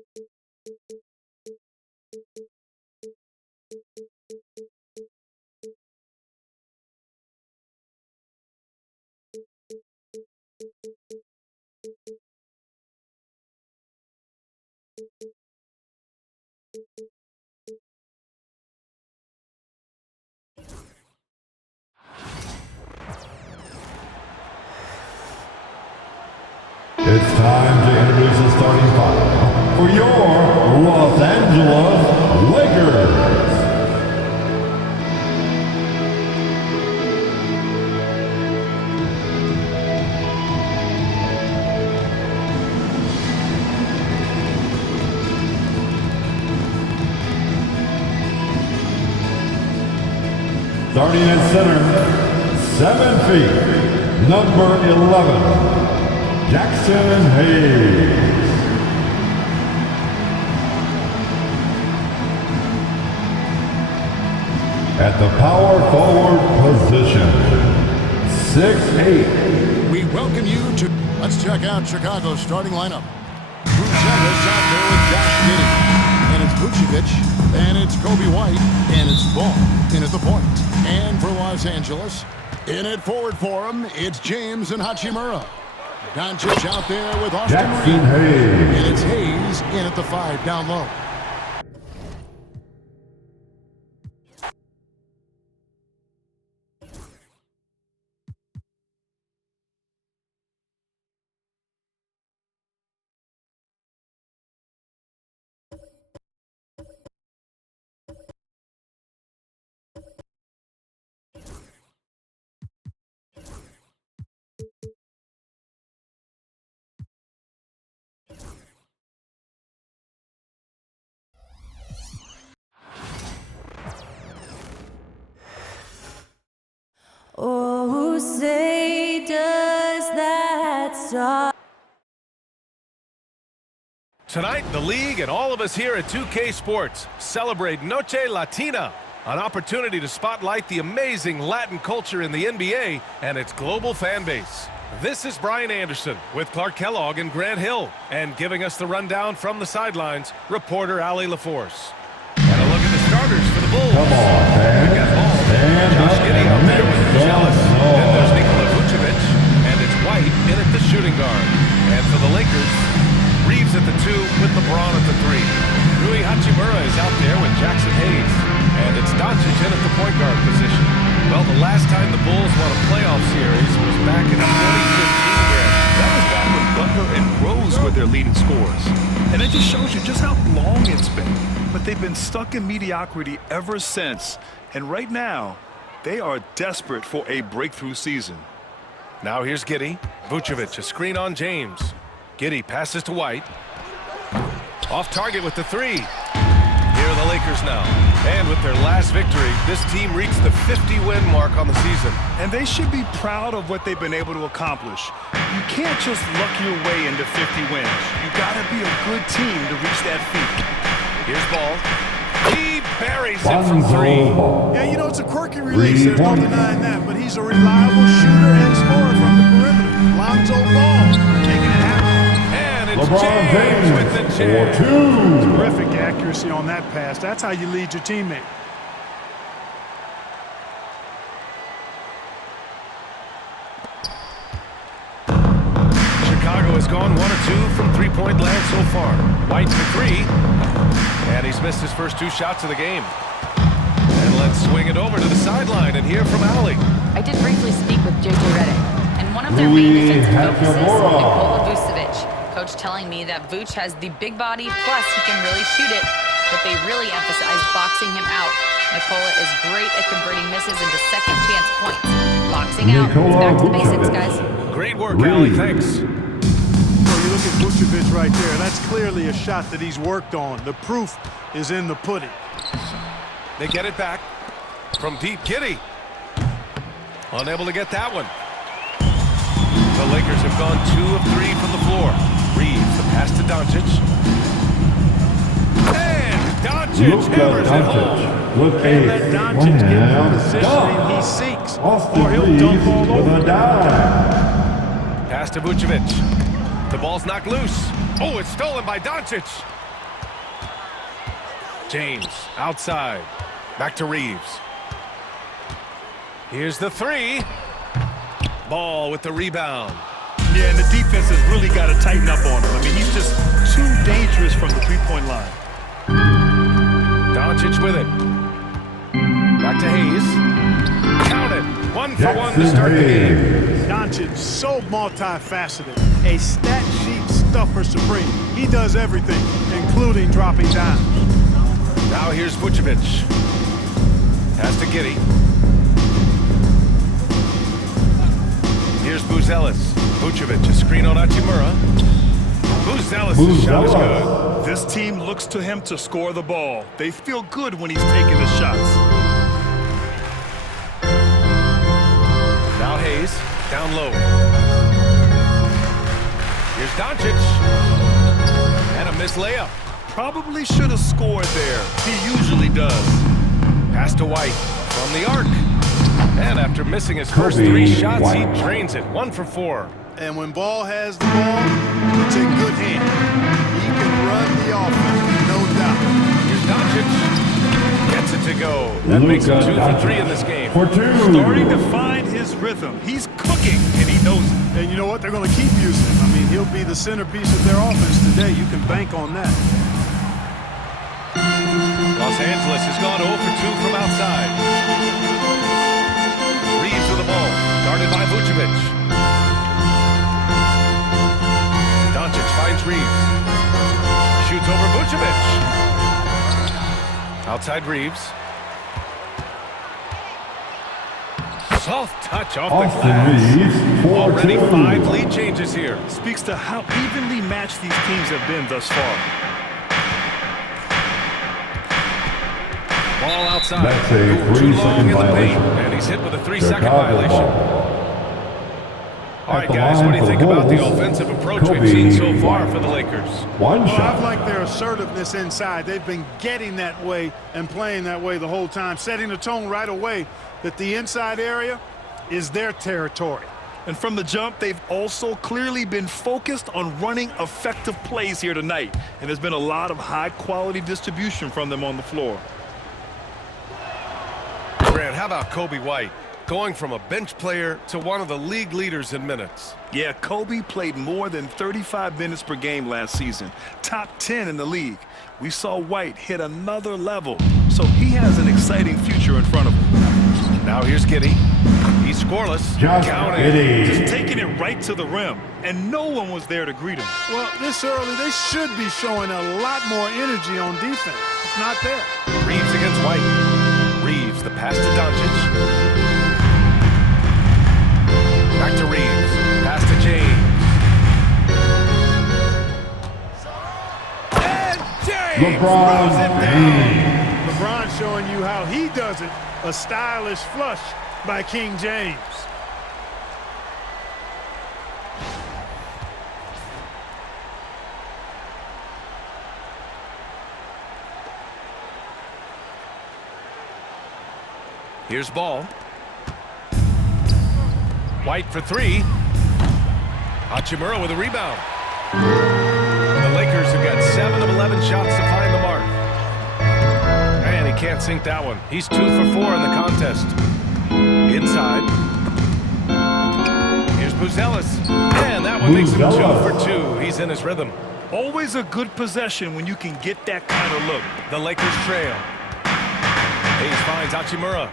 It's time to introduce the starting five for your Los Angeles Lakers. Starting at center, 7 feet, number 11. Jackson Hayes. At the power forward position, 6'8". We welcome you to... Let's check out Chicago's starting lineup. Brucella's out there with Josh Giddey. And it's Vucevic. And it's Kobe White. And it's Ball in at the point. And for Los Angeles, in at forward for him, it's James and Hachimura. Doncic out there with Austin Jackson Reeves. Hayes. And it's Hayes in at the 5 down low. Oh, say does that stop? Tonight, the league and all of us here at 2K Sports celebrate Noche Latina, an opportunity to spotlight the amazing Latin culture in the NBA and its global fan base. This is Brian Anderson with Clark Kellogg and Grant Hill, and giving us the rundown from the sidelines, reporter Ali LaForce. And a look at the starters for the Bulls. Come on, man. We got Ball, Josh Giddey out there with Jealous. Then there's Nikola Vucevic, and it's White in at the shooting guard. And for the Lakers, Reeves at the 2 with LeBron at the 3. Rui Hachimura is out there with Jackson Hayes. And it's Doncic in at the point guard position. Well, the last time the Bulls won a playoff series was back in 2015. That was back when Butler and Rose were their leading scorers. And it just shows you just how long it's been. But they've been stuck in mediocrity ever since. And right now, they are desperate for a breakthrough season. Now here's Giddey. Vucevic, a screen on James. Giddey passes to White. Off target with the 3. Here are the Lakers now. And with their last victory, this team reached the 50-win mark on the season. And they should be proud of what they've been able to accomplish. You can't just luck your way into 50 wins. You gotta be a good team to reach that feat. Here's Ball. He buries it from 3. Yeah, you know, it's a quirky release. There's no denying that. But he's a reliable shooter and scorer from the perimeter. Lonzo Ball making it happen. And it's LeBron James with the jam. for 2. Terrific accuracy on that pass. That's how you lead your teammate. Chicago has gone 1 of 2 from three-point land so far. White for 3. And he's missed his first 2 shots of the game. And let's swing it over to the sideline and hear from Allie. I did briefly speak with JJ Redick, and one of their main defensive focuses is Nikola Vucevic. Coach telling me that Vuce has the big body, plus he can really shoot it, but they really emphasize boxing him out. Nikola is great at converting misses into second-chance points. Boxing out, it's back to the basics, guys. Great work, Allie. Thanks. Well, you look at Vucevic right there. That's clearly a shot that he's worked on. The proof is in the pudding. They get it back from deep. Giddey unable to get that one. The Lakers have gone 2 of 3 from the floor. Reeves, the pass to Doncic. And Doncic hammers it home. With And let Doncic get the positioning he seeks, or he'll dump all over. Pass to Vucevic. The ball's knocked loose. Oh, it's stolen by Doncic. James, outside. Back to Reeves. Here's the three. Ball with the rebound. Yeah, and the defense has really got to tighten up on him. I mean, he's just too dangerous from the three-point line. Doncic with it. Back to Hayes. Count it. 1 for 1 to start the game. Doncic, so multifaceted. A stat sheet stuffer supreme. He does everything, including dropping down. Now here's Vucevic. Pass to Giddey. Here's Buzelis. Vucevic, a screen on Hachimura. Buzelis' shot is good. This team looks to him to score the ball. They feel good when he's taking the shots. Now Hayes, down low. Here's Doncic. And a missed layup. Probably should have scored there. He usually does. Pass to White from the arc. And after missing his first 3 shots, he drains it. 1 for 4. And when Ball has the ball, it's in good hands. He can run the offense, no doubt. Here's Doncic. Gets it to go. That makes him 2 for 3 in this game. Starting to find his rhythm. He's cooking, and he knows it. And you know what? They're going to keep using him. I mean, he'll be the centerpiece of their offense today. You can bank on that. Los Angeles has gone 0 for 2 from outside. Reeves with the ball, guarded by Vucevic. Doncic finds Reeves. Shoots over Vucevic. Outside Reeves. Soft touch off the glass. Already 5 lead changes here. Speaks to how evenly matched these teams have been thus far. Ball outside. That's a Too long 3-second in the violation. paint, and he's hit with a 3-second Chicago violation. ball. All right, guys, what do you think about the offensive approach we've seen so far for the Lakers? One Well, shot. I've liked their assertiveness inside. They've been getting that way and playing that way the whole time, setting the tone right away that the inside area is their territory. And from the jump, they've also clearly been focused on running effective plays here tonight. And there's been a lot of high-quality distribution from them on the floor. Grant, how about Kobe White? Going from a bench player to one of the league leaders in minutes. Yeah, Kobe played more than 35 minutes per game last season. Top 10 in the league. We saw White hit another level, so he has an exciting future in front of him. Now here's Giddey. He's scoreless. Counting. Just taking it right to the rim, and no one was there to greet him. Well, this early, they should be showing a lot more energy on defense. It's not there. Reeves against White. Reeves, the pass to Doncic. Back to Reeves. Pass to James. And James throws it down. LeBron showing you how he does it. A stylish flush by King James. Here's Ball. White for 3. Hachimura with a rebound. The Lakers have got 7 of 11 shots to find the mark. And he can't sink that one. He's 2 for 4 in the contest. Inside. Here's Buzelis. And that one makes him 2 for 2. He's in his rhythm. Always a good possession when you can get that kind of look. The Lakers trail. Hayes finds Hachimura.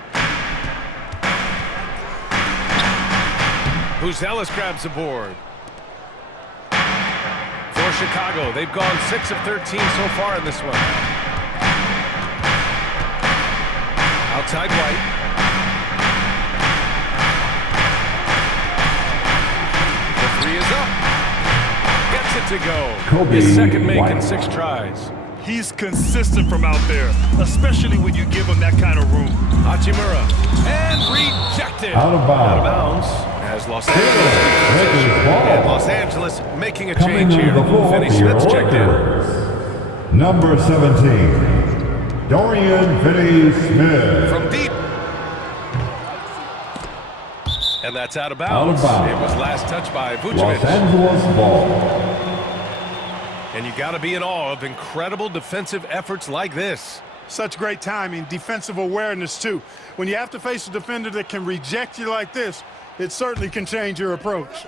Buzelis grabs the board. For Chicago, they've gone 6 of 13 so far in this one. Outside White. The 3 is up. Gets it to go. Kobe His second make in White. 6 tries. He's consistent from out there, especially when you give him that kind of room. Hachimura. And rejected. Out of bounds. Out of bounds. As Los Angeles. Lakers ball. And Los Angeles making a Coming change to here. the floor Finney for your Smith's checked in. Lakers. Number 17, Dorian Finney-Smith. From deep. And that's out of Out of bounds. bounds. It was last touched by Los Vucevic. Angeles ball. And you got to be in awe of incredible defensive efforts like this. Such great timing, defensive awareness too. When you have to face a defender that can reject you like this, it certainly can change your approach.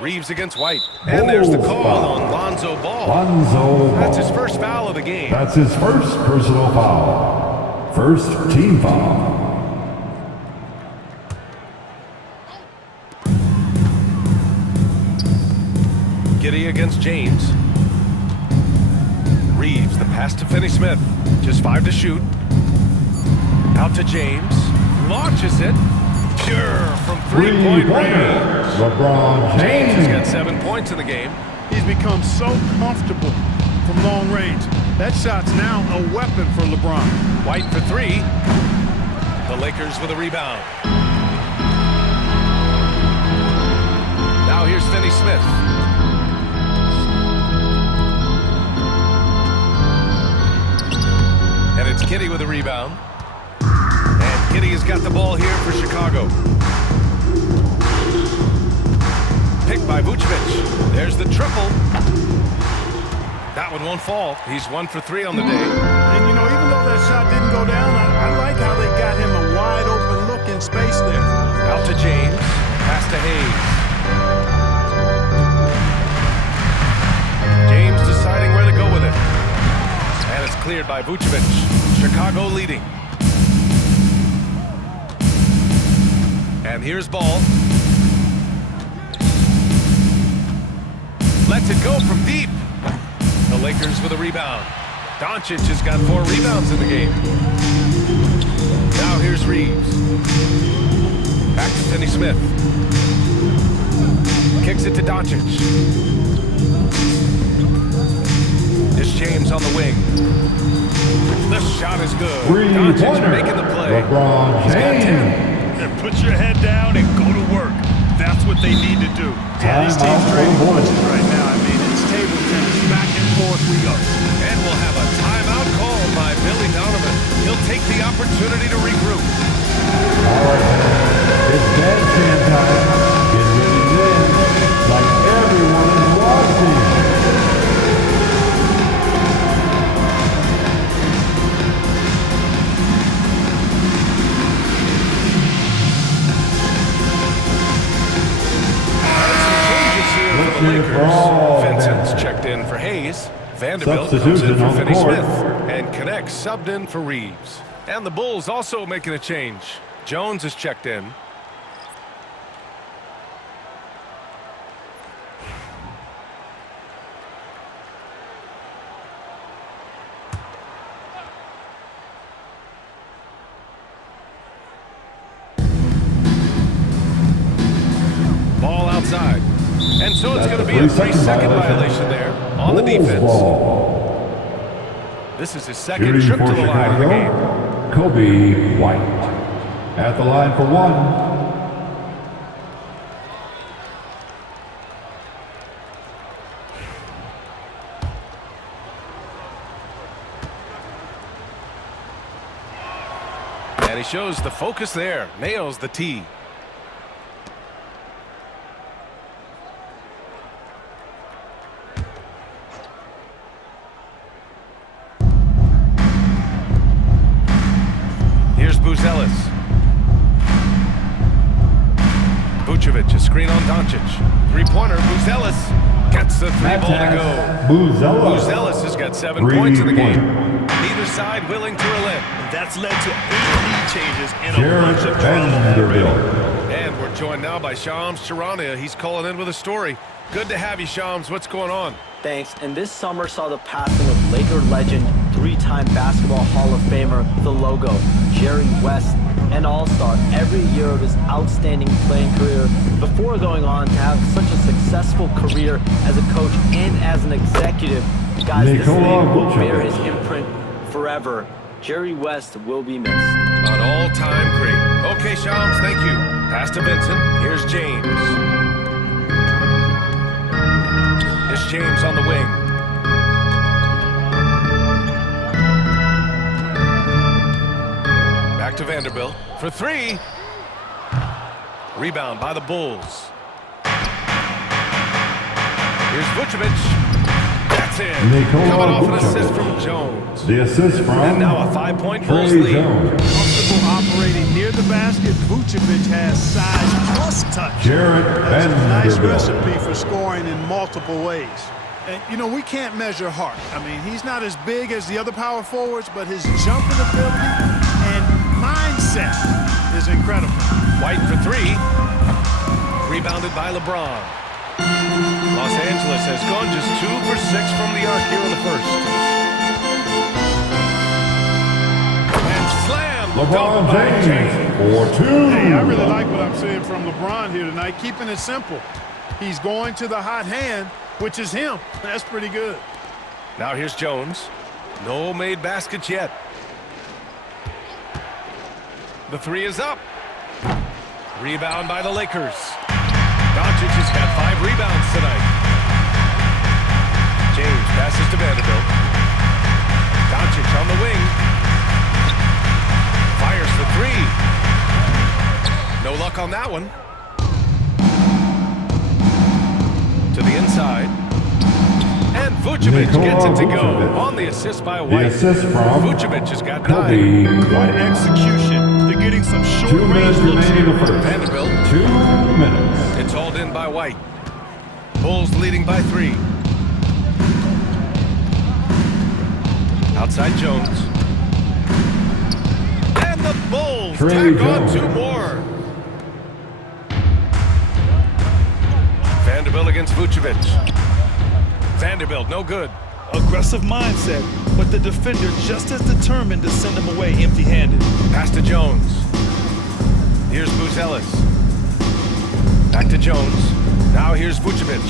Reeves against White. And there's the call on Lonzo Ball. Lonzo Ball. That's his first foul of the game. That's his first personal foul. First team foul. Giddy against James. Reeves, the pass to Finney-Smith. Just 5 to shoot. Out to James. Launches it. Pure from three-point range. LeBron James has got James. 7 points in the game. He's become so comfortable from long range. That shot's now a weapon for LeBron. White for 3. The Lakers with a rebound. Now here's Finney-Smith. And it's Giddy with a rebound. And Giddy has got the ball here for Chicago. Picked by Vucevic. There's the triple. That one won't fall. He's 1 for 3 on the day. And you know, even though that shot didn't go down, I like how they got him a wide open look in space there. Out to James. Pass to Hayes. James deciding where to go with it. And it's cleared by Vucevic. Chicago leading. And here's Ball. Lets it go from deep. The Lakers with a rebound. Doncic has got 4 rebounds in the game. Now here's Reeves. Back to Finney-Smith. Kicks it to Doncic. There's James on the wing. This shot is good. Doncic making the play. LeBron He's got 10. And put your head down and go to work. That's what they need to do. Yeah, these teams trading punches right now. I mean, it's table tennis. Back and forth we go. And we'll have a timeout called by Billy Donovan. He'll take the opportunity to regroup. All right, it's dance chant time. Get ready to dance like everyone is watching. For the Lakers, Vincent's checked in for Hayes. Vanderbilt comes in for Finney-Smith. And Connect subbed in for Reeves. And the Bulls also making a change. Jones is checked in. Ball outside. And so it's going to be a 3-second violation there on the defense. This is his second trip to the line in the game. Kobe White at the line for 1. And he shows the focus there. Nails the tee. Buzelis. Vucevic, a screen on Doncic. 3-pointer, Buzelis gets the 3 ball to go. Buzelis has got 7 points in the game. Neither side willing to relent. That's led to 8 lead changes and a bunch of drama already. And we're joined now by Shams Charania. He's calling in with a story. Good to have you, Shams. What's going on? Thanks. And this summer saw the passing of Laker legend, 3-time Basketball Hall of Famer, the logo, Jerry West, an all-star every year of his outstanding playing career before going on to have such a successful career as a coach and as an executive. Guys, this name will bear his imprint forever. Jerry West will be missed. An all-time great. Okay, Shams, thank you. Pass to Vincent. Here's James. Here's James on the wing. Back to Vanderbilt for 3. Rebound by the Bulls. Here's Vucevic. That's in. Nikola Coming off an Vucevic. assist from Jones. The assist from And now a 5-point Bulls Trey lead. Jones. Comfortable operating near the basket. Vucevic has size plus touch. Jared That's a nice Vanderbilt. recipe for scoring in multiple ways. And, you know, we can't measure heart. I mean, he's not as big as the other power forwards, but his jumping ability and mindset is incredible. White for three. Rebounded by LeBron. Los Angeles has gone just 2 for 6 from the arc here in the first. And slam. LeBron James for 2. Hey, I really like what I'm seeing from LeBron here tonight, keeping it simple. He's going to the hot hand, which is him. That's pretty good. Now here's Jones. No made baskets yet. The three is up. Rebound by the Lakers. Doncic has got 5 rebounds tonight. James passes to Vanderbilt. Doncic on the wing. Fires for 3. No luck on that one. To the inside. And Vucevic gets it to go on the assist by White. assist from Vucevic has got Kobe 9. Good White. execution. They're getting some 2 minutes short-range looks remaining in the here. first. Vanderbilt. 2 minutes. It's hauled in by White. Bulls leading by 3. Outside Jones. And the Bulls Trey tack on Jones. 2 more. Vanderbilt against Vucevic. Vanderbilt, no good. Aggressive mindset, but the defender just as determined to send him away empty-handed. Pass to Jones. Here's Booz Ellis. Back to Jones. Now here's Vucevic.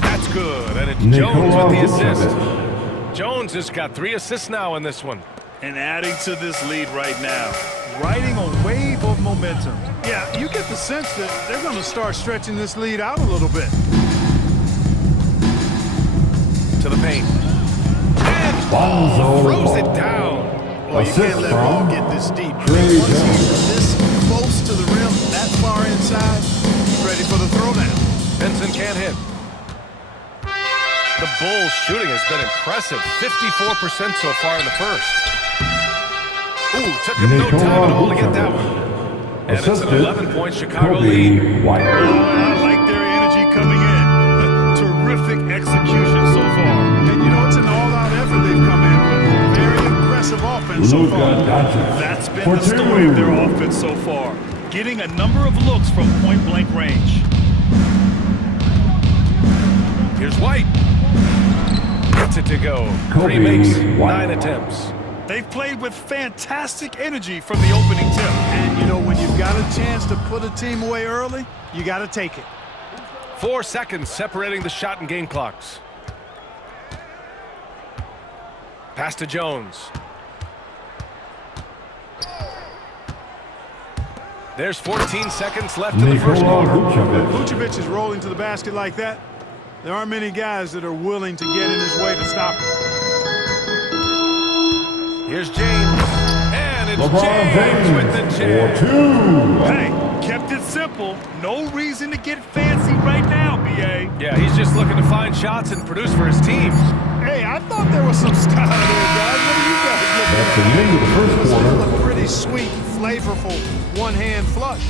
That's good, and it's Jones Nikola with the assist. Vucevic. Jones has got 3 assists now in this one. And adding to this lead right now, riding a wave of momentum. Yeah, you get the sense that they're going to start stretching this lead out a little bit. To the paint. And Bonzo throws it ball. down. Well, you Assist can't let ball from get this deep. Trey Once Jones. he's this close to the rim, that far inside, he's ready for the throwdown. Benson can't hit. The Bulls' shooting has been impressive. 54% so far in the first. Ooh, took him no Nikola time at all to get Vucevic. that one. And it's an Assisted 11-point Chicago Kobe lead. White. I like their energy coming in. Terrific execution so far. And you know, it's an all-out effort they've come in with. Very impressive offense so Luka far. Doncic That's been for the story of their 2. offense so far. Getting a number of looks from point-blank range. Here's White. Gets it to go. Kobe 3 makes, White. 9 attempts. They've played with fantastic energy from the opening tip. And, you know, when you've got a chance to put a team away early, you got to take it. 4 seconds separating the shot and game clocks. Pass to Jones. There's 14 seconds left in the first Nikola quarter. Vucevic. Vucevic is rolling to the basket like that. There aren't many guys that are willing to get in his way to stop him. Here's James. And it's LeBron James with the James for jam. 2. Hey, kept it simple. No reason to get fancy right now, B.A. Yeah, he's just looking to find shots and produce for his team. Hey, I thought there was some style there, guys. What are you guys looking That's the at? end of the first Still quarter. a pretty sweet, flavorful one-hand flush.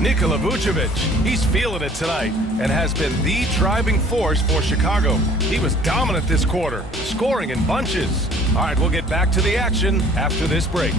Nikola Vucevic, he's feeling it tonight and has been the driving force for Chicago. He was dominant this quarter, scoring in bunches. All right, we'll get back to the action after this break.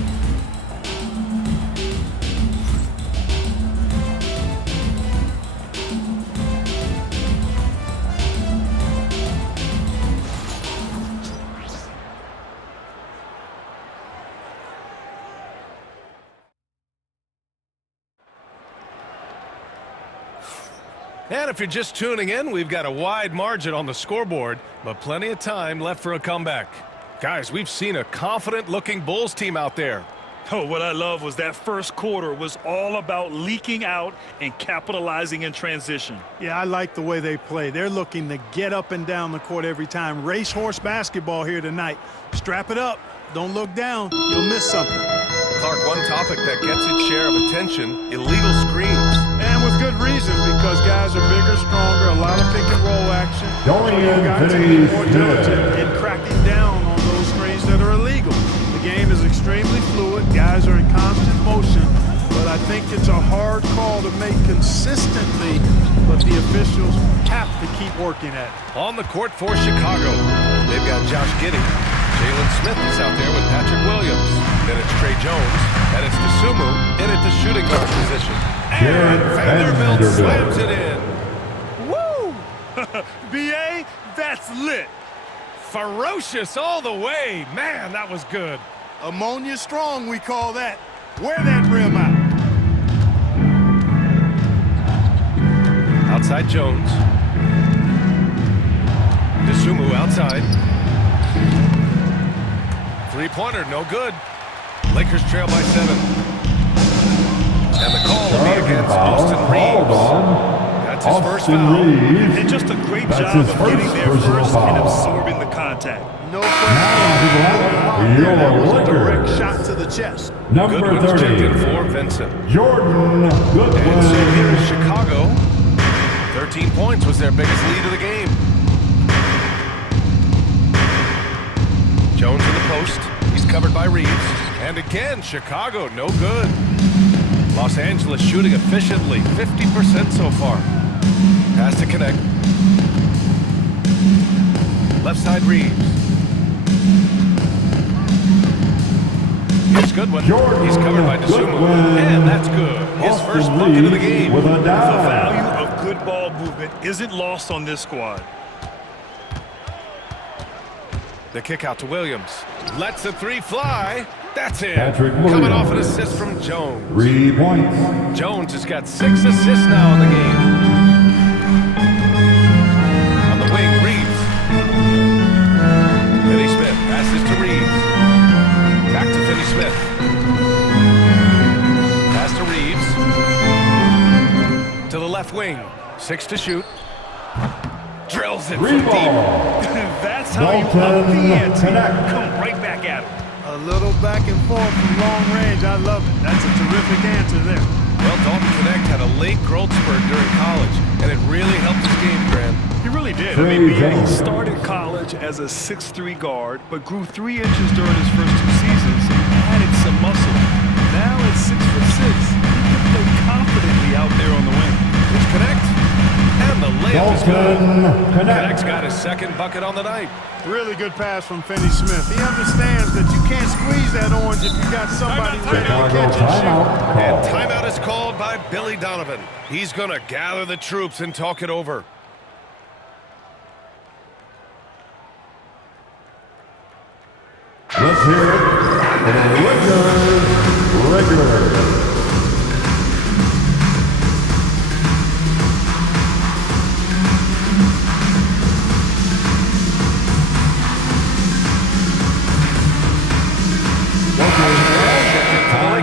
And if you're just tuning in, we've got a wide margin on the scoreboard, but plenty of time left for a comeback. Guys, we've seen a confident-looking Bulls team out there. Oh, what I love was that first quarter was all about leaking out and capitalizing in transition. Yeah, I like the way they play. They're looking to get up and down the court every time. Racehorse basketball here tonight. Strap it up. Don't look down. You'll miss something. Clark, one topic that gets its share of attention, illegal screens. And reason, because guys are bigger, stronger, a lot of pick and roll action. So you've got to be more diligent in cracking down on those screens that are illegal. The game is extremely fluid. Guys are in constant motion, but I think it's a hard call to make consistently, but the officials have to keep working at it. On the court for Chicago, they've got Josh Giddey. Jalen Smith is out there with Patrick Williams. Then it's Trey Jones, and it's Dosunmu in at the shooting guard position. And Vanderbilt slams it in. Woo! B.A., that's lit. Ferocious all the way. Man, that was good. Ammonia strong, we call that. Wear that rim out. Outside Jones. Dosunmu outside. Three-pointer, no good. Lakers trail by 7. And the call will be against Austin Reeves. That's his first foul. And just a great job of getting there first and absorbing the contact. No question. That was a direct shot to the chest. Number Goodwin's 30, checked in for Vincent. Jordan Goodwin. And so here is Chicago. 13 points was their biggest lead of the game. Jones in the post. He's covered by Reeves. And again, Chicago, no good. Los Angeles shooting efficiently, 50% so far. Has to connect. Left side Reeves. Here's Goodwin. He's covered by Dosunmu. And that's good. His first bucket of the game. With a The dive. value of good ball movement isn't lost on this squad. The kick out to Williams. Lets the three fly. That's in. Patrick Coming Williams. off an assist from Jones. 3 points. Jones has got 6 assists now in the game. On the wing, Reeves. Finney Smith passes to Reeves. Back to Finney Smith. Pass to Reeves. To the left wing. 6 to shoot. Drills it from deep. That's how you up the ante. Come right back at him. A little back and forth from long range. I love it. That's a terrific answer there. Well, Dalton Connect had a late growth spurt during college, and it really helped his game, Grant. He really did. I mean, he started college as a 6'3" guard, but grew 3 inches during his first 2 seasons and added some muscle. Now at 6'6", he can play confidently out there on the wing. It's Connect, and the layup is good. Dalton Connect's got his second bucket on the night. Really good pass from Finney Smith. He understands that you can't squeeze that orange if you got somebody ready to catch and shoot. And timeout is called by Billy Donovan. He's going to gather the troops and talk it over. Let's hear it for the Lakers regular.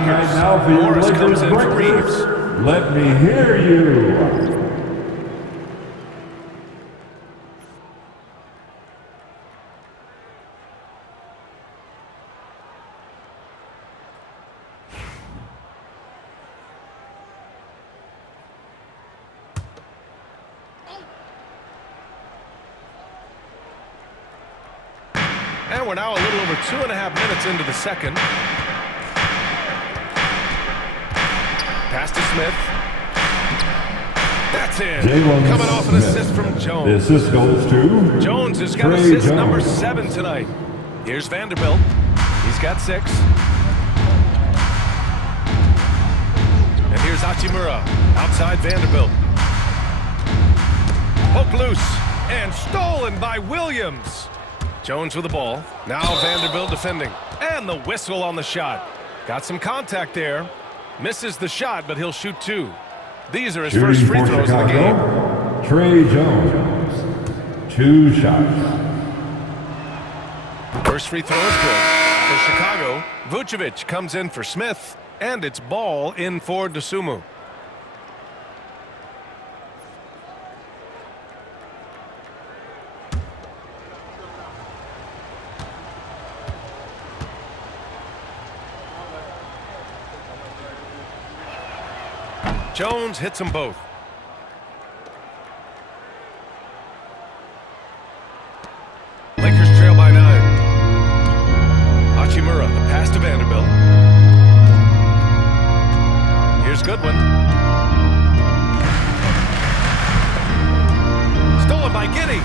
Right now for your Morris Lakers comes in for breakfast. Reeves. Let me hear you. And we're now a little over 2.5 minutes into the second. Pass to Smith. That's in. Jalen Coming off an Smith. assist from The Jones. assist goes to Jones has got Trey assist Jones. number 7 tonight. Here's Vanderbilt. He's got 6. And here's Hachimura. Outside Vanderbilt. Poke loose. And stolen by Williams. Jones with the ball. Now Vanderbilt defending. And the whistle on the shot. Got some contact there. Misses the shot, but he'll shoot 2. These are his first shooting free for throws of the game. Chicago, Trey Jones. 2 shots. First free throw is good. For Chicago, Vucevic comes in for Smith, and it's ball in for Dosunmu. Jones hits them both. Goodwin. Stolen by Giddey.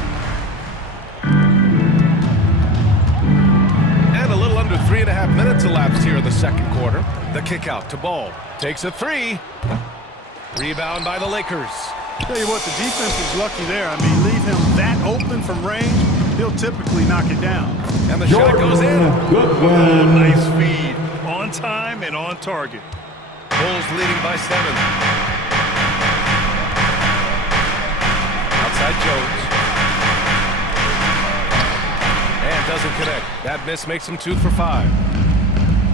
And a little under 3.5 minutes elapsed here in the second quarter. The kick out to Ball. Takes a three. Rebound by the Lakers. Tell you what, the defense was lucky there. I mean, leave him that open from range, he'll typically knock it down. And the shot goes in. Oh, nice feed. On time and on target. Bulls leading by 7. Outside Jones. And doesn't connect. That miss makes him 2 for 5.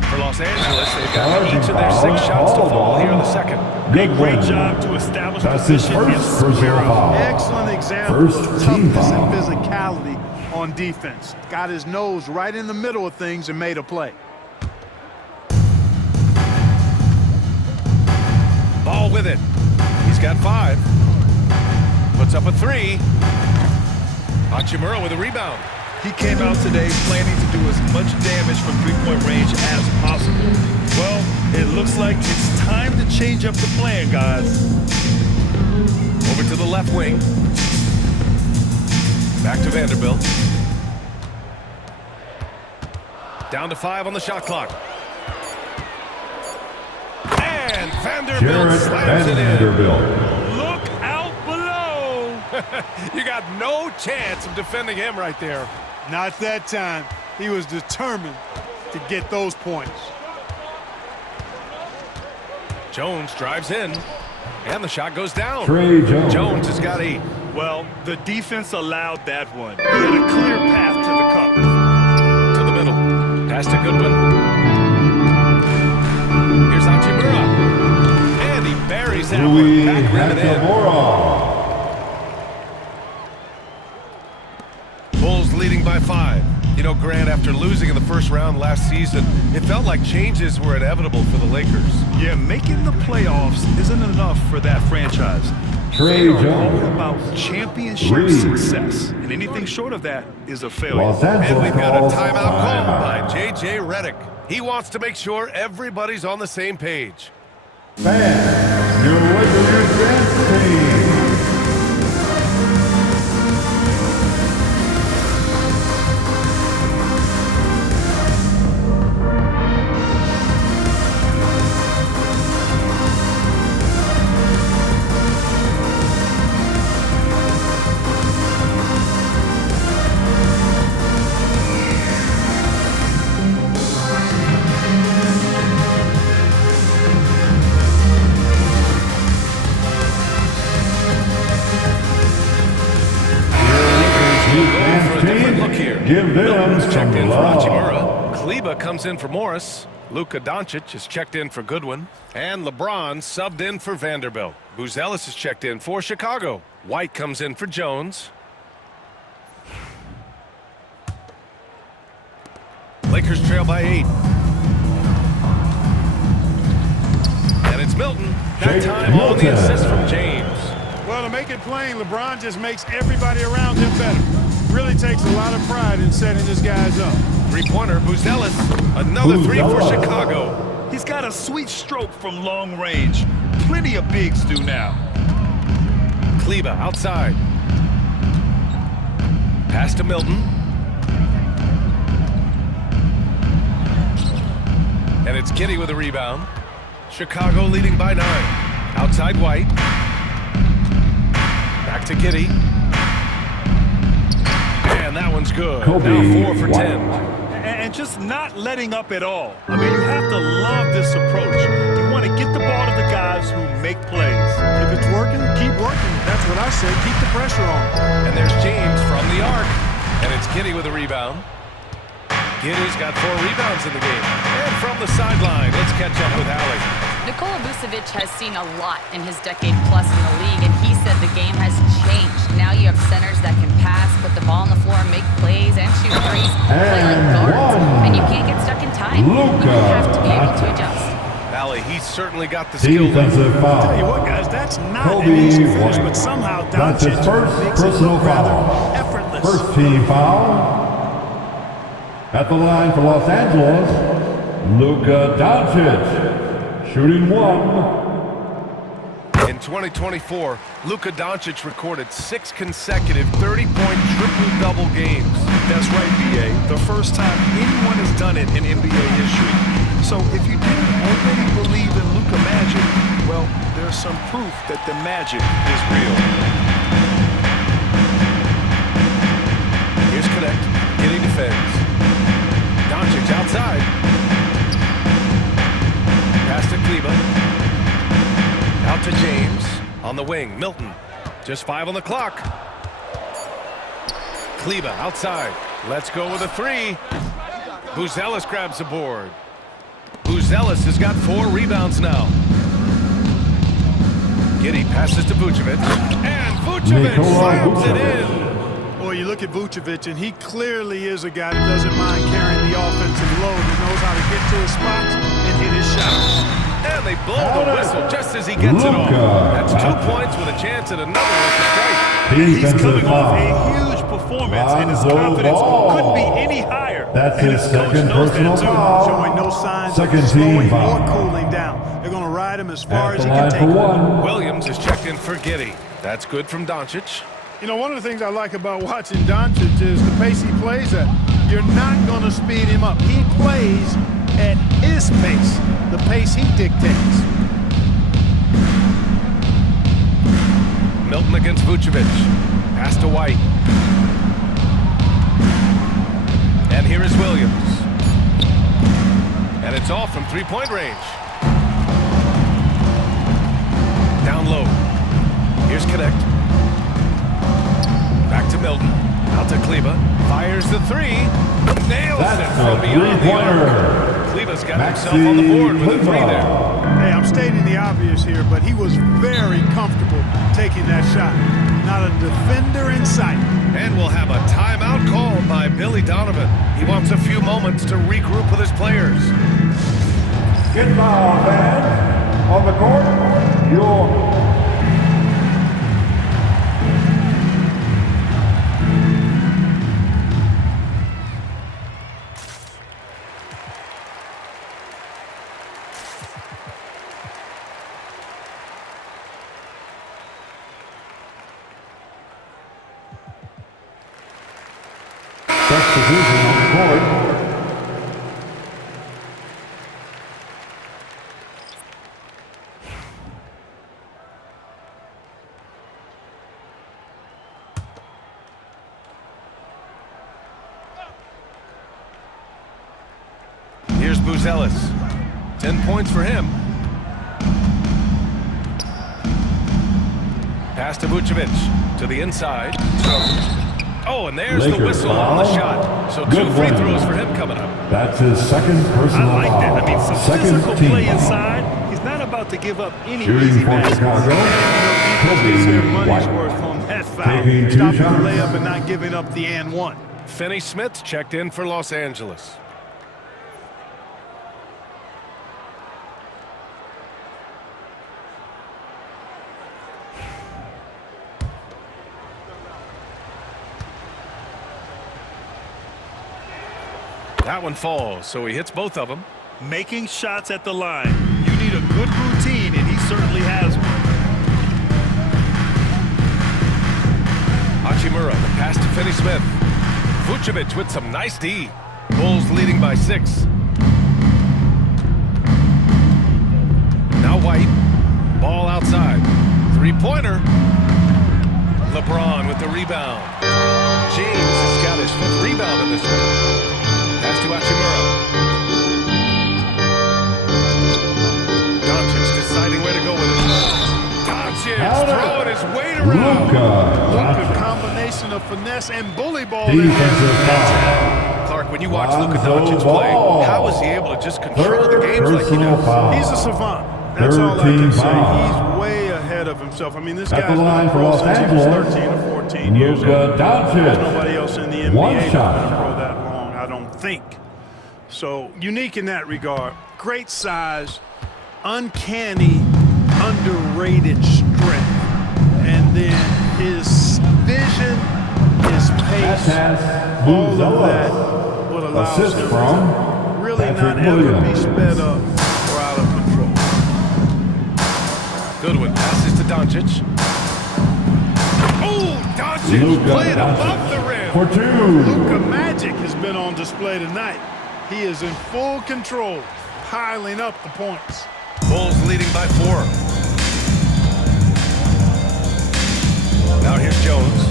For Los Angeles, they've got each of their 6 shots to fall here in the second. Great job to establish position and square up. Excellent example of toughness and physicality on defense. Got his nose right in the middle of things and made a play. Ball with it. He's got 5. Puts up a 3. Hachimura with a rebound. He came out today planning to do as much damage from three-point range as possible. Well, it looks like it's time to change up the plan, guys. Over to the left wing. Back to Vanderbilt. Down to 5 on the shot clock. And Vanderbilt slams it in. Look out below. You got no chance of defending him right there. Not that time. He was determined to get those points. Jones drives in, and the shot goes down. Trey Jones. Jones has got 8. Well, the defense allowed that one. He had a clear path to the cup. To the middle. Pass to Goodwin. Here's Hachimura. And he buries that one. Back rim it in. Bulls leading by 5. You know, Grant, after losing in the first round last season, it felt like changes were inevitable for the Lakers. Yeah, making the playoffs isn't enough for that franchise. Trey They are Jones. all about championship success, and anything short of that is a failure. Los And we've Angeles got a calls timeout called by timeout. J.J. Redick. He wants to make sure everybody's on the same page. Fans, your Lakers dance team. Give them Checked some in for love. Hachimura. Kleba comes in for Morris. Luka Doncic is checked in for Goodwin. And LeBron subbed in for Vanderbilt. Buzelis is checked in for Chicago. White comes in for Jones. Lakers trail by 8. And it's Milton. That time on the assist from James. Well, to make it plain, LeBron just makes everybody around him better. Really takes a lot of pride in setting his guys up. Three-pointer, Buzelis. Another 3 for Chicago. He's got a sweet stroke from long range. Plenty of bigs do now. Kleba outside. Pass to Milton. And it's Giddey with a rebound. Chicago leading by 9. Outside White. Back to Giddey. And that one's good. Kobe Now 4 for 10. And just not letting up at all. I mean, you have to love this approach. You want to get the ball to the guys who make plays. If it's working, keep working. That's what I say. Keep the pressure on. And there's James from the arc. And it's Giddey with a rebound. Giddey's got 4 rebounds in the game. And from the sideline, let's catch up with Allie. Nikola Vucevic has seen a lot in his decade plus in the league, and he said the game has changed. Now you have centers that can pass, put the ball on the floor, make plays, and shoot threes, play like guards, and you can't get stuck in time. You have to be able to adjust. Allie, he's certainly got the skill. Defensive foul. Tell you what, guys, that's not Kobe an easy finish, White. but somehow That's his Doncic first makes it personal look rather foul. effortless. First team foul. At the line for Los Angeles, Luka Doncic. Shooting 1. In 2024, Luka Doncic recorded 6 consecutive 30-point triple-double games. That's right, B.A. The first time anyone has done it in NBA history. So if you didn't already believe in Luka magic, well, there's some proof that the magic is real. Here's Connect. Giddy defends. Doncic outside. Pass to Kleba. Out to James. On the wing, Milton. Just 5 on the clock. Kleba outside. Let's go with a 3. Buzelis grabs the board. Buzelis has got 4 rebounds now. Giddy passes to Vucevic. And Vucevic slams it in. Boy, you look at Vucevic, and he clearly is a guy that doesn't mind carrying the offensive load, that knows how to get to his spots and hit his shot. And they blow the whistle just as he gets it off. That's 2 points with a chance at another with the strike. He's coming off a huge performance, and his confidence couldn't be any higher. That's and his his coach second knows that personal too, foul. showing no signs Second of slowing team foul. or cooling down. They're going to ride him as far At as the he can line take for him. 1. Williams is checked in for Giddy. That's good from Doncic. You know, one of the things I like about watching Doncic is the pace he plays at. You're not going to speed him up. He plays at his pace, the pace he dictates. Milton against Vucevic. Pass to White. And here is Williams. And it's off from 3-point range. Down low. Here's Connect. Back to Milton. Out to Kleba. Fires the 3. Nails it from beyond the arc. Kleba's got himself on the board with a 3 there. Hey, I'm stating the obvious here, but he was very comfortable taking that shot. Not a defender in sight. And we'll have a timeout called by Billy Donovan. He wants a few moments to regroup with his players. Get foul, fans. On the court, your substitution on the court. Here's Buzelis. 10 points for him. Pass to Vucevic. To the inside. Oh, and there's the whistle on the shot. So 2 free throws for him coming up. That's his second personal I like that. I mean, foul. some Second physical team play foul. inside. He's not about to give up any Shooting easy for baskets. Chicago. Gets their money's White. worth on that foul. Taking 2 Stopping shots. the layup and not giving up the and one. Finney Smith checked in for Los Angeles. That one falls, so he hits both of them. Making shots at the line. You need a good routine, and he certainly has one. Hachimura, the pass to Finney Smith. Vucevic with some nice D. Bulls leading by 6. Now White. Ball outside. 3-pointer. LeBron with the rebound. James has got his 5th rebound in this one. Pass to Hachimura. Doncic deciding where to go with it. Doncic throwing his weight around. Luka, combination of finesse and bully ball. Defensive foul. Clark, when you watch Luka Doncic play, how is he able to just control the games like he does? He's a savant. That's all I can say. He's way ahead of himself. I mean, this guy's been a pro since he was 13 or 14 years old. Luka Doncic. There's nobody else in the NBA One that's shot. been a pro that long, I don't think. So, unique in that regard. Great size, uncanny, underrated strength. And then his vision, his pace, all of that would allow Assist him from to really Patrick not ever be Williams. sped up or out of control. Goodwin passes to Doncic. Oh, Doncic playing above the rim. For two. Luka Magic has been on display tonight. He is in full control, piling up the points. Bulls leading by 4. Now here's Jones.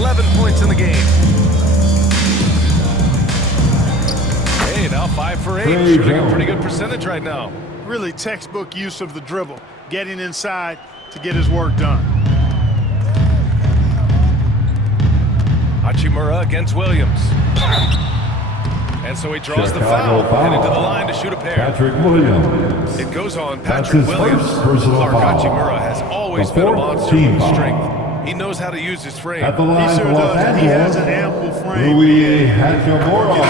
11 points in the game. Hey, now 5 for 8. Shooting a pretty good percentage right now. Really textbook use of the dribble, getting inside to get his work done. Hachimura against Williams. And so he draws the foul, headed to the line to shoot a pair. Patrick Williams. It goes on That's Patrick his Williams. first personal Clark foul. Hachimura has always The been a fourth monster team with foul. strength. He knows how to use his frame. At the He line sure for Los does. He has an Angeles, ample frame. Louis Hachimura.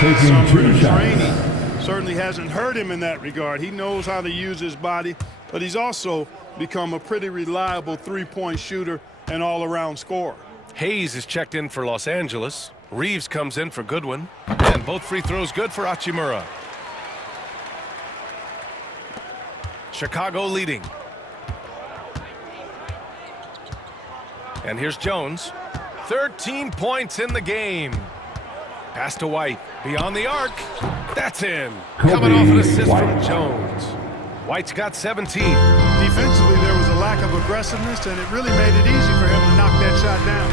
Taking 2 shots. Training certainly hasn't hurt him in that regard. He knows how to use his body, but he's also become a pretty reliable three-point shooter and all-around scorer. Hayes is checked in for Los Angeles. Reeves comes in for Goodwin. And both free throws good for Hachimura. Chicago leading. And here's Jones. 13 points in the game. Pass to White. Beyond the arc. That's in. Coming off an assist from Jones. White's got 17. Defensively, there was a lack of aggressiveness, and it really made it easy for him to knock that shot down.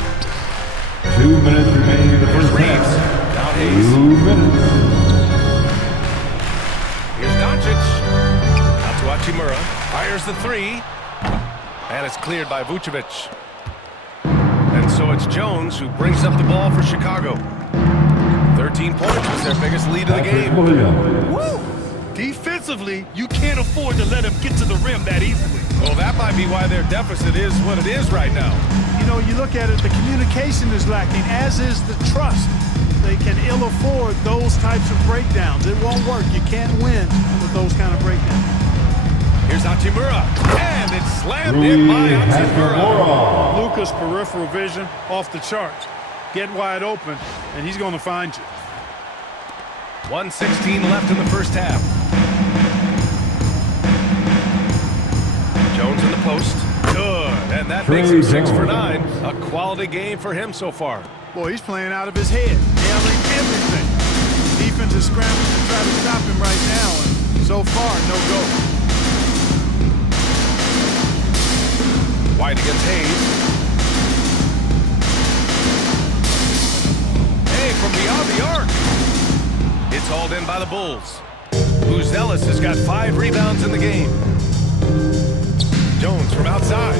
2 minutes remaining in the Here's first Reeves. half. Now Hayes. 2 minutes. Here's Doncic. Out to Hachimura. Fires the 3. And it's cleared by Vucevic. And so it's Jones who brings up the ball for Chicago. 13 points was their biggest lead of the game. Williams. Defensively, you can't afford to let him get to the rim that easily. Well, that might be why their deficit is what it is right now. You know, you look at it, the communication is lacking, as is the trust. They can ill afford those types of breakdowns. It won't work. You can't win with those kind of breakdowns. Here's Hachimura. And it's slammed in by Hachimura. Luka's peripheral vision off the charts. Get wide open, and he's going to find you. 1:16 left in the first half. Jones in the post. Good. And that makes him 6 for 9. A quality game for him so far. Boy, he's playing out of his head, nailing everything. Defense is scrambling to try to stop him right now, and so far, no go. White against Hayes. Hey, from beyond the arc. It's hauled in by the Bulls. Ellis has got 5 rebounds in the game. Jones from outside.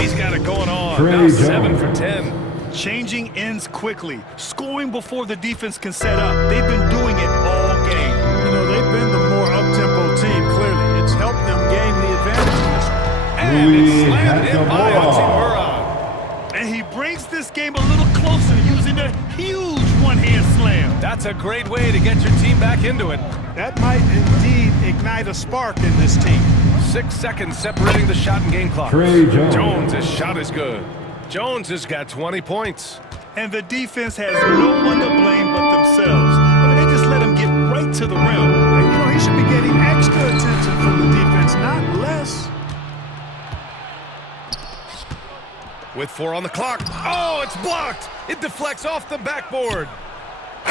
He's got it going on. Now 7 for 10. Changing ends quickly, scoring before the defense can set up. They've been doing it all game. You know, they've been the more up-tempo team, clearly. It's helped them gain the advantage in this one. And it's slammed in by Hachimura. And he brings this game a little closer using a huge one-hand slam. That's a great way to get your team back into it. That might indeed ignite a spark in this team. 6 seconds separating the shot and game clock. Jones' shot is good. Jones has got 20 points. And the defense has no one to blame but themselves. I mean, they just let him get right to the rim. You know, he should be getting extra attention from the defense, not less. With 4 on the clock. Oh, it's blocked. It deflects off the backboard. Oh,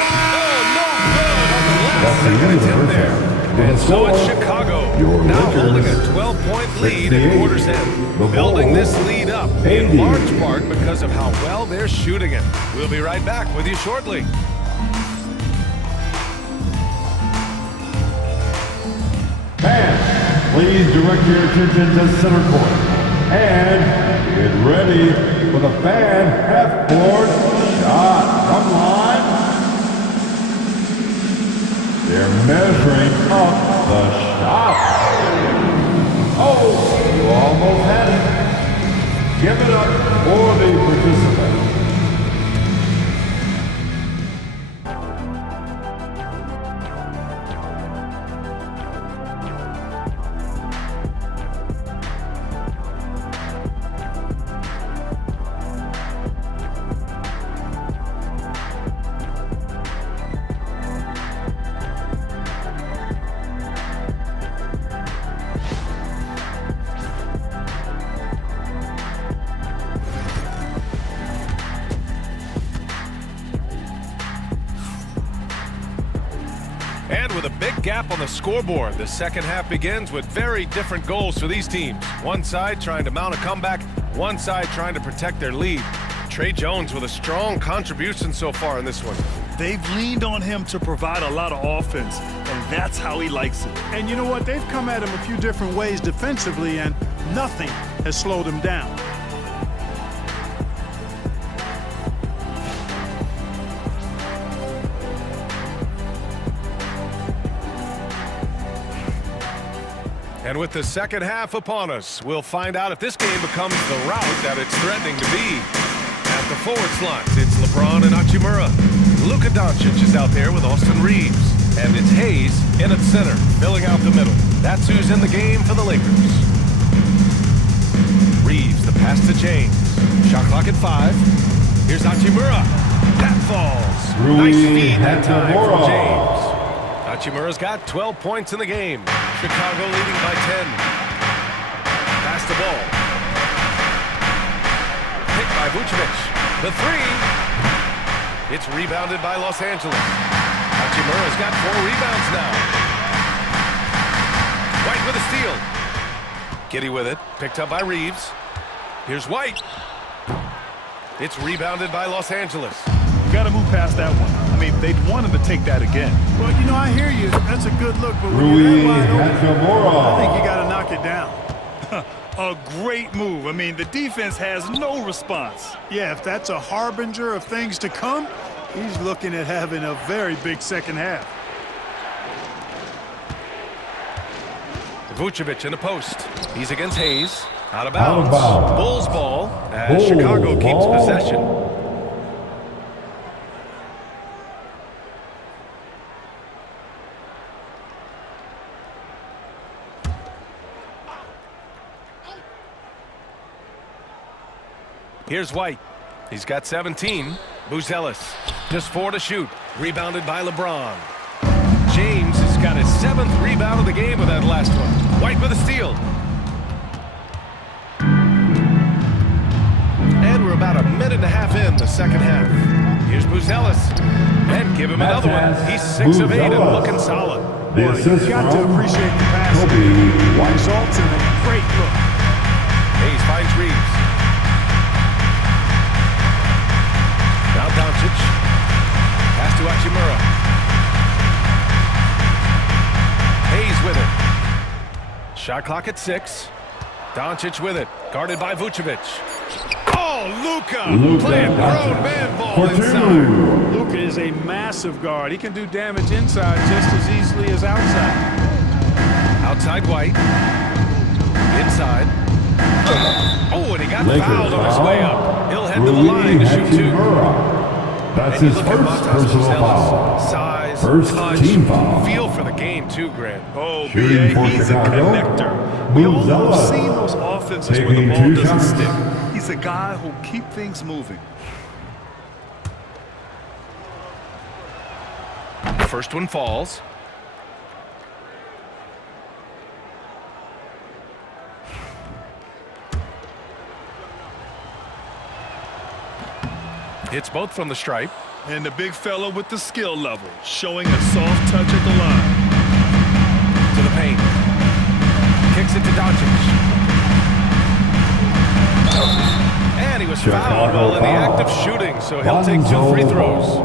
no good on the last second attempt there. And so it's Chicago, now holding a 12-point lead at quarter's end, building this lead up in large part because of how well they're shooting it. We'll be right back with you shortly. Fans, please direct your attention to center court. And get ready for the fan half-court shot. Come on. They're measuring up the shot. Oh, you almost had it. Give it up for the participant. gap on the scoreboard. The second half begins with very different goals for these teams. One side trying to mount a comeback, one side trying to protect their lead. Trey Jones with a strong contribution so far in this one. They've leaned on him to provide a lot of offense, and that's how he likes it. And you know what? They've come at him a few different ways defensively, and nothing has slowed him down. And with the second half upon us, we'll find out if this game becomes the route that it's threatening to be. At the forward slots, it's LeBron and Hachimura. Luka Doncic is out there with Austin Reeves. And it's Hayes in at center, filling out the middle. That's who's in the game for the Lakers. Reeves, the pass to James. Shot clock at 5. Here's Hachimura. That falls. Nice feed that time from James. Hachimura's got 12 points in the game. Chicago leading by 10. Pass the ball. Picked by Vucevic. The 3. It's rebounded by Los Angeles. Hachimura's got 4 rebounds now. White with a steal. Giddy with it. Picked up by Reeves. Here's White. It's rebounded by Los Angeles. You got to move past that one. I mean, they'd want him to take that again. Well, you know, I hear you. That's a good look, but when you're that wide open, I think you got to knock it down. A great move. I mean, the defense has no response. Yeah, if that's a harbinger of things to come, he's looking at having a very big second half. Vucevic in the post. He's against Hayes. Out of bounds. Bulls ball as Chicago keeps possession. Here's White. He's got 17. Buzelis, just 4 to shoot. Rebounded by LeBron. James has got his 7th rebound of the game with that last one. White with a steal. And we're about a minute and a half in the second half. Here's Buzelis. And give him another one. He's 6 of 8 and looking solid. Well, you've got to appreciate the pass. Results in a great look. Hayes finds Reeves. Now Doncic. Pass to Hachimura. Hayes with it. Shot clock at 6. Doncic with it. Guarded by Vucevic. Oh, Luka playing grown man ball inside. Luka is a massive guard. He can do damage inside just as easily as outside. Outside White. Inside. Oh, and he got fouled on his way up. He'll head to the line to shoot 2. That's his first personal foul. Size, First touch, team foul. feel for the game too, Grant. Oh, Shooting for he's Chicago. a connector. We all have seen those offenses where the Taking ball 2 doesn't shots. stick. He's a guy who'll keep things moving. The first one falls. Hits both from the stripe. And the big fella with the skill level, showing a soft touch at the line. To the paint. Kicks it to Doncic. And he was fouled while in the act of shooting, so he'll take 2 free throws.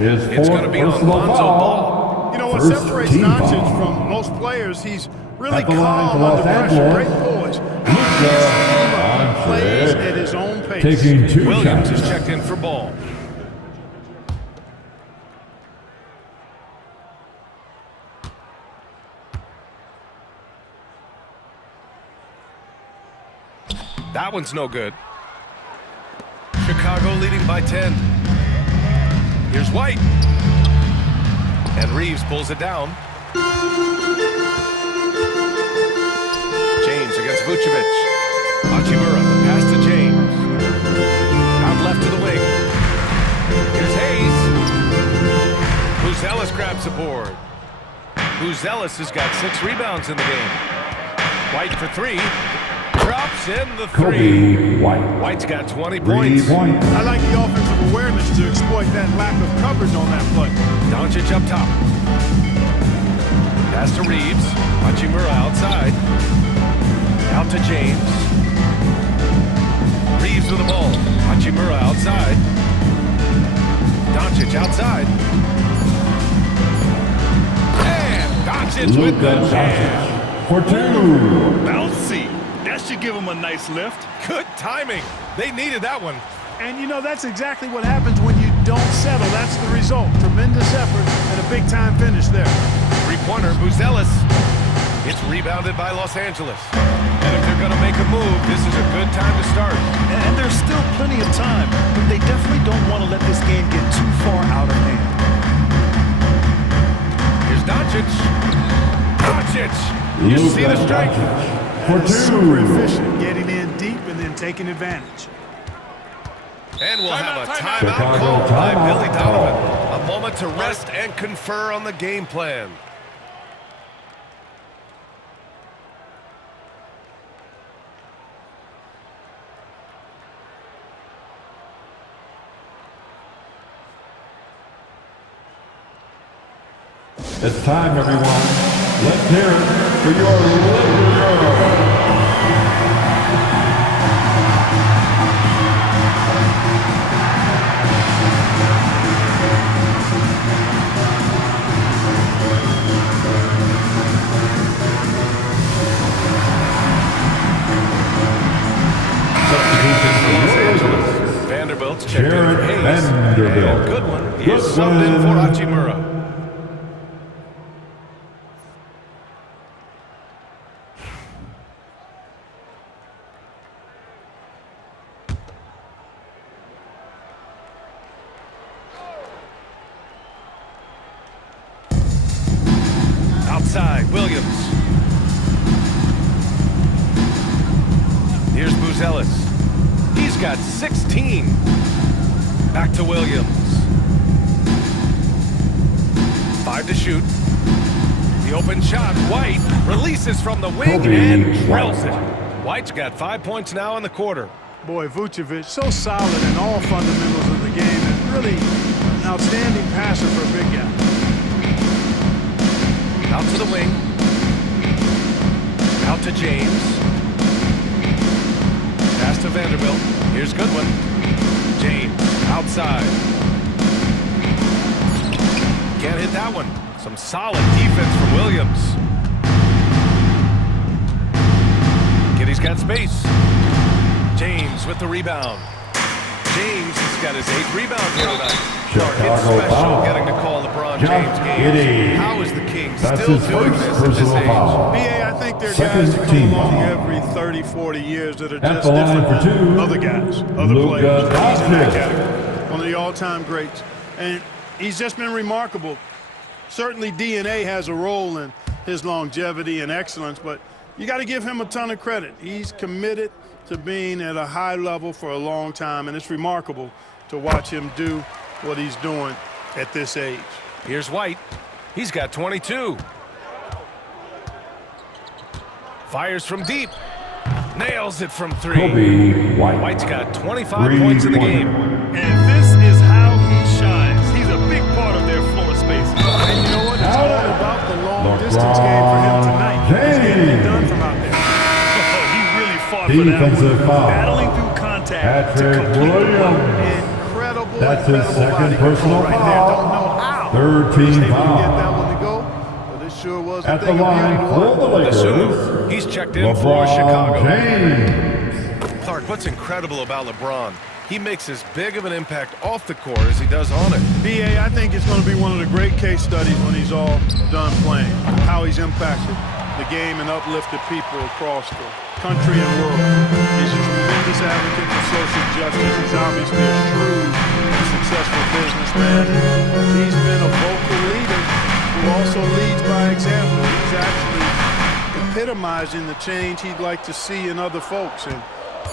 It's going to be on Lonzo Ball. You know what First separates team Doncic foul. from most players? He's really At the line for calm under Los pressure. Angeles. Great poise. He plays at his own pace. Taking 2 Williams shots. is checked in for Ball. That one's no good. Chicago leading by 10. Here's White. And Reeves pulls it down. James against Vucevic. Hachimura, the pass to James. Out left to the wing. Here's Hayes. Buzelis grabs the board. Buzelis has got 6 rebounds in the game. White for 3. Drops in the 3. Kobe White. White's got 20 3 points. points. I like the offensive awareness to exploit that lack of coverage on that play. Doncic up top. Pass to Reeves. Hachimura outside. Out to James. Reeves with the ball. Hachimura outside. Doncic outside. And Doncic with the jam. For two. Bouncy. That should give him a nice lift. Good timing. They needed that one. And, you know, that's exactly what happens when you don't settle. That's the result. Tremendous effort and a big-time finish there. Three-pointer, Buzelis. It's rebounded by Los Angeles. And if they're going to make a move, this is a good time to start. And there's still plenty of time, but they definitely don't want to let this game get too far out of hand. Here's Doncic. Doncic! You see the strength. For two. Super efficient, getting in deep and then taking advantage. And we'll have a timeout called by Billy Donovan. A moment to rest and confer on the game plan. It's time, everyone. Let's hear it for your little girl. Vanderbilt's checked in for Hayes. Vanderbilt. And good one. He is subbed in for Hachimura. Outside, Williams. Here's Buzelis. He's got 16. Back to Williams. 5 to shoot. The open shot, White releases from the wing and drills it. White's got 5 points now in the quarter. Boy, Vucevic, so solid in all fundamentals of the game. And really an outstanding passer for a big guy. Out to the wing. Out to James. Pass to Vanderbilt. Here's Goodwin. James outside. Can't hit that one. Some solid defense from Williams. Kitty's got space. James with the rebound. James has got his 8th rebound here tonight. It's special getting to call LeBron James games. How is the King still doing this at this age? BA, I think they're guys that come along every 30, 40 years that are just different than other guys, other players. He's in that category. One of the all-time greats. And he's just been remarkable. Certainly DNA has a role in his longevity and excellence, but you got to give him a ton of credit. He's committed to being at a high level for a long time, and it's remarkable to watch him do what he's doing at this age. Here's White. He's got 22. Fires from deep. Nails it from 3. Kobe White. White's got 25 points in the game. And this is how he shines. He's a big part of their floor space. And you know what? It's all about the long-distance game for him tonight. He's getting it done from out there. He really fought for that one. Foul. Battling through contact to Patrick complete the play. Williams. Incredible. That's his second personal right foul. there. Don't know how. Third team He was able to foul. get that one to go, but it sure was At a the thing of line beauty. for the Lakers. Dosunmu. He's checked in for LeBron Chicago. James. Clark, what's incredible about LeBron? He makes as big of an impact off the court as he does on it. BA, I think it's going to be one of the great case studies when he's all done playing. How he's impacted the game and uplifted people across the country and world. He's a tremendous advocate for social justice. He's obviously a shrewd and successful businessman. He's been a vocal leader who also leads by example. He's actually epitomizing the change he'd like to see in other folks and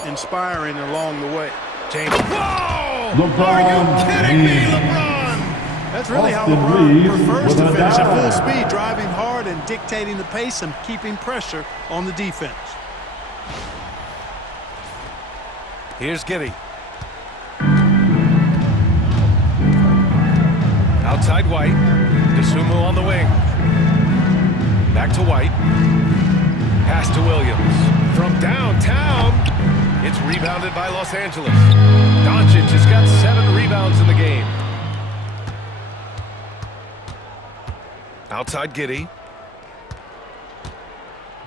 inspiring along the way. James. Whoa! LeBron Are you kidding me, James. LeBron? That's really Austin how LeBron Reeves prefers to with a finish at full dive. speed, driving hard and dictating the pace and keeping pressure on the defense. Here's Giddey. Outside White. Dosunmu on the wing. Back to White. Pass to Williams. From downtown, it's rebounded by Los Angeles. Doncic has got 7 rebounds in the game. Outside Giddey.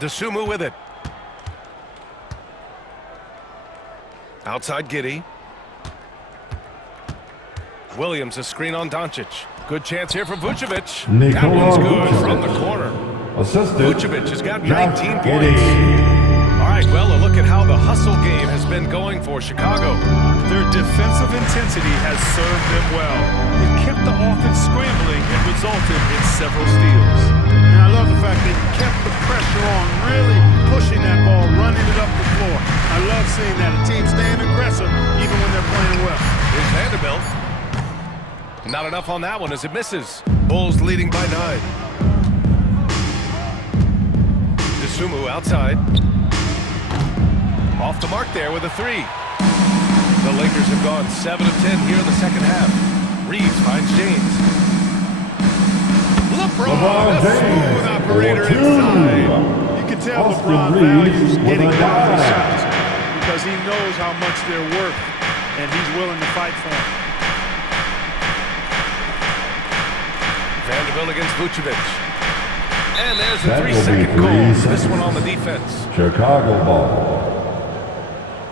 Dosunmu with it. Outside Giddey. Williams a screen on Doncic. Good chance here from Vucevic. That one's good from the corner. Vucevic has got 19 points. All right, well, a look at how the hustle game has been going for Chicago. Their defensive intensity has served them well. It kept the offense scrambling and resulted in several steals. And I love the fact they kept the pressure on, really pushing that ball, running it up the floor. I love seeing that, a team staying aggressive even when they're playing well. Here's Vanderbilt. Not enough on that one as it misses. Bulls leading by 9. Dosunmu outside. Off the mark there with a 3. The Lakers have gone 7 of 10 here in the second half. Reeves finds James. LeBron, a smooth operator inside. You can tell LeBron values getting quality shots because he knows how much they're worth, and he's willing to fight for them. Vanderbilt against Vucevic. And there's a 3-second call. This one on the defense. Chicago ball.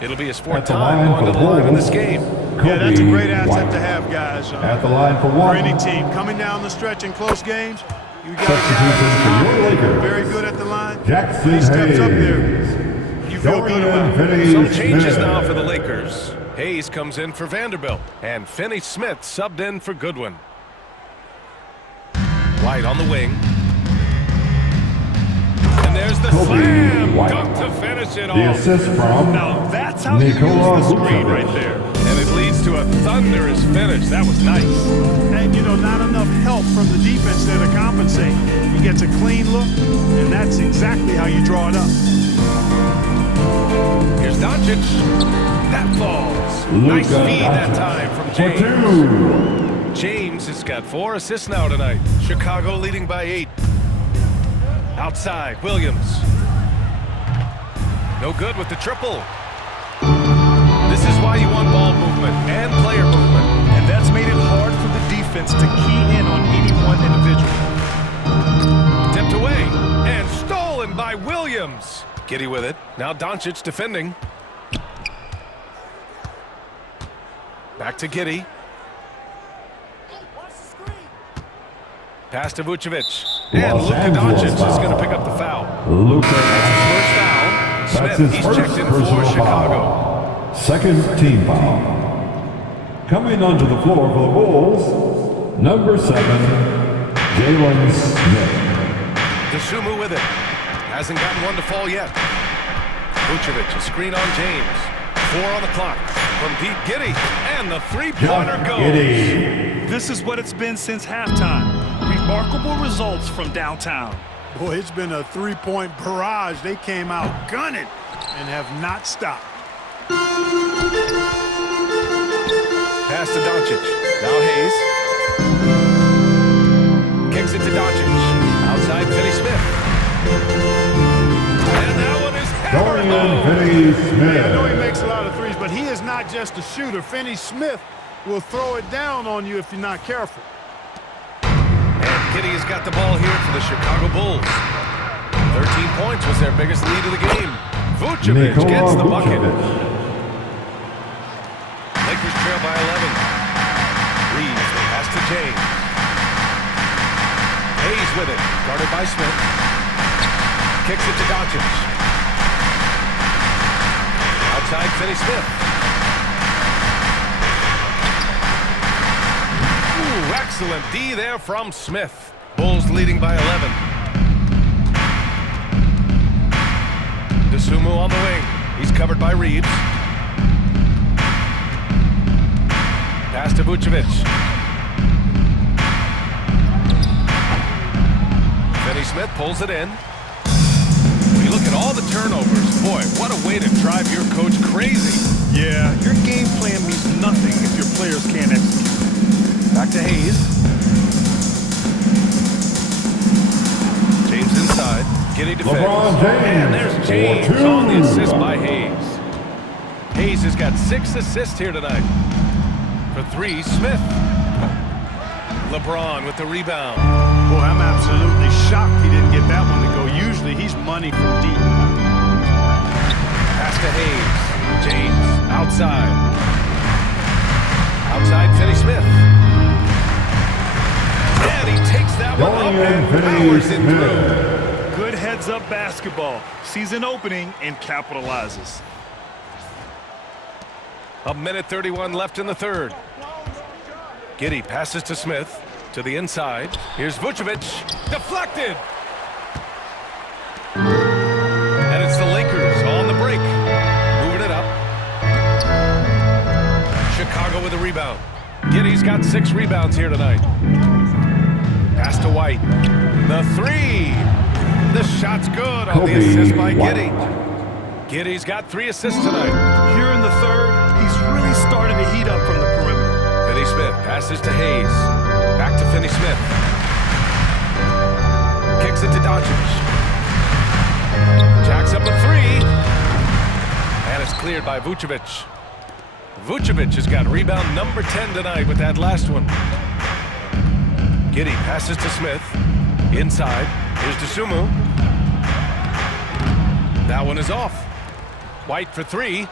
It'll be his 4th time going to the line in this game. Yeah, that's a great asset to have, guys. At the line for 1. For any team coming down the stretch in close games, you got a guy who's very good at the line. Jackson he steps up there. Hayes. You feel good about it. Some changes now for the Lakers. Hayes comes in for Vanderbilt, and Finney Smith subbed in for Goodwin. White on the wing. And there's the slam dunk to finish it off. The assist from Now that's how you use the screen right there. And it leads to a thunderous finish. That was nice. And, you know, not enough help from the defense there to compensate. He gets a clean look, and that's exactly how you draw it up. Here's Doncic. That falls. Nice feed that time from James. James has got 4 assists now tonight. Chicago leading by 8. Outside, Williams. No good with the triple. This is why you want ball movement and player movement. And that's made it hard for the defense to key in on any one individual. Tipped away and stolen by Williams. Giddey with it. Now Doncic defending. Back to Giddey. Pass to Vucevic. And Luka Doncic is going to pick up the foul. That's his first foul. Smith, he's checked in for Chicago. Second team foul. Coming onto the floor for the Bulls, number 7, Jalen Smith. Dosunmu with it. Hasn't gotten one to fall yet. Vucevic, a screen on James. 4 on the clock from Pete Giddey. And the 3-pointer goes. Giddey. This is what it's been since halftime. Remarkable results from downtown. Boy, it's been a 3-point barrage. They came out gunning and have not stopped. Pass to Doncic. Now Hayes. Kicks it to Doncic. Outside Finney Smith. And that one is Finney Smith. Yeah, I know he makes a lot of threes, but he is not just a shooter. Finney Smith will throw it down on you if you're not careful. And Giddey has got the ball here for the Chicago Bulls. 13 points was their biggest lead of the game. Vucevic gets the bucket. Lakers trail by 11. Reeves, the pass to James. Hayes with it, guarded by Smith. Kicks it to Doncic. Outside Finney Smith. Ooh, excellent D there from Smith. Bulls leading by 11. Dosunmu on the wing. He's covered by Reeves. Pass to Vucevic. Finney Smith pulls it in. When you look at all the turnovers, boy, what a way to drive your coach crazy. Yeah, your game plan means nothing if your players can't execute. Back to Hayes. James inside. Giddy defends. LeBron James. And there's James 4-2. on the assist by Hayes. Hayes has got 6 assists here tonight. For 3, Smith. LeBron with the rebound. Boy, I'm absolutely shocked he didn't get that one to go. Usually he's money from deep. Pass to Hayes. James outside. Outside Finney Smith. And he takes that one up and powers it through. Good heads-up basketball. Sees an opening and capitalizes. 1:31 left in the third. Giddy passes to Smith. To the inside. Here's Vucevic. Deflected. And it's the Lakers on the break. Moving it up. Chicago with a rebound. Giddy's got 6 rebounds here tonight. Pass to White. The 3. The shot's good on the assist by Giddy. Giddy's got 3 assists tonight. Here in the third, he's really starting to heat up from the perimeter. Finney Smith passes to Hayes. Back to Finney Smith. Kicks it to Doncic. Jacks up a 3. And it's cleared by Vucevic. Vucevic has got rebound number 10 tonight with that last one. Giddy passes to Smith. Inside. Here's Dosunmu. That one is off. White for 3.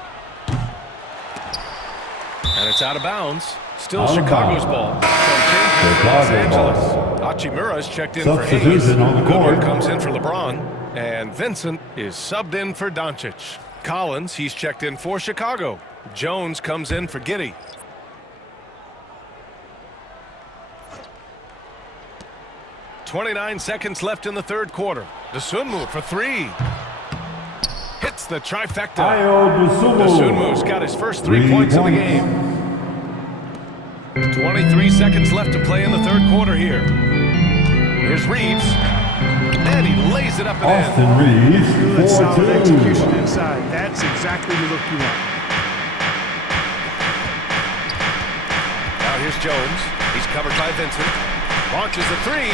And it's out of bounds. Still Chicago's ball. From Los Angeles. Hachimura's checked in for Hayes. Goodwin comes in for LeBron. And Vincent is subbed in for Doncic. Collins, he's checked in for Chicago. Jones comes in for Giddy. .29 seconds left in the third quarter. Dosunmu for 3. Hits the trifecta. Dosunmu's got his first 3 points of the game. 23 seconds left to play in the third quarter here. Here's Reeves. And he lays it up and Austin Reeves, Good solid 4-2. execution inside. That's exactly the look you want. Now here's Jones. He's covered by Vincent. Launches a 3.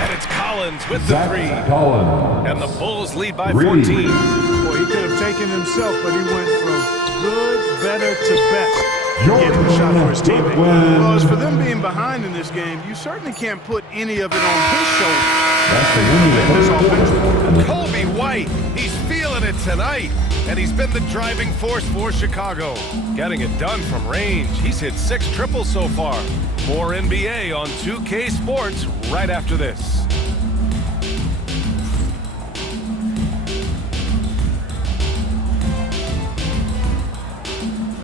And it's Collins with the 3. Collins. And the Bulls lead by Reeves. 14. Boy, he could have taken himself, but he went from good, better to best. Getting the shot for his teammate. Well, as for them being behind in this game, you certainly can't put any of it on his shoulders. Kobe White, he's feeling it tonight. And he's been the driving force for Chicago. Getting it done from range. He's hit 6 triples so far. More NBA on 2K Sports right after this.